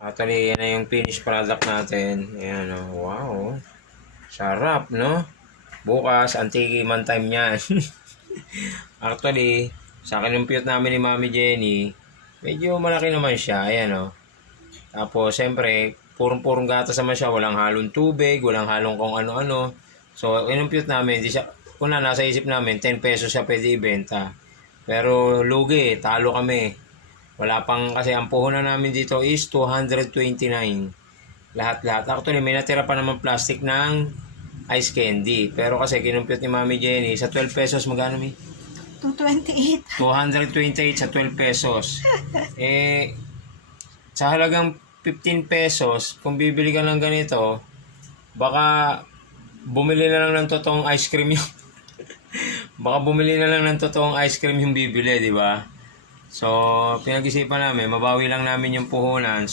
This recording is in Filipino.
Actually, yan na yung finished product natin. Ayan, oh. Wow. Sarap, no? Bukas, antikiman time yan. Actually, sa kinumpute namin ni Mami Jenny, medyo malaki naman siya. Ayan, oh. Tapos, siyempre, purong-purong gatas naman siya. Walang halong tubig, walang halong kung ano-ano. So, kinumpute namin, di siya, kuna nasa isip namin, 10 pesos siya pwede ibenta. Pero, lugi, talo kami. Wala pang, kasi ang puhunan namin dito is 229. Lahat-lahat. Actually, may natira pa naman plastic ng ice candy. Pero kasi kinumpute ni Mami Jenny, sa 12 pesos, magkano mi? 228. 228 sa 12 pesos. Sa halagang 15 pesos, kung bibili ka ng ganito, baka bumili na lang ng totoong ice cream yung baka bumili na lang ng totoong ice cream yung bibili, di ba? So, pinag-isipan namin, mabawi lang namin yung puhunan.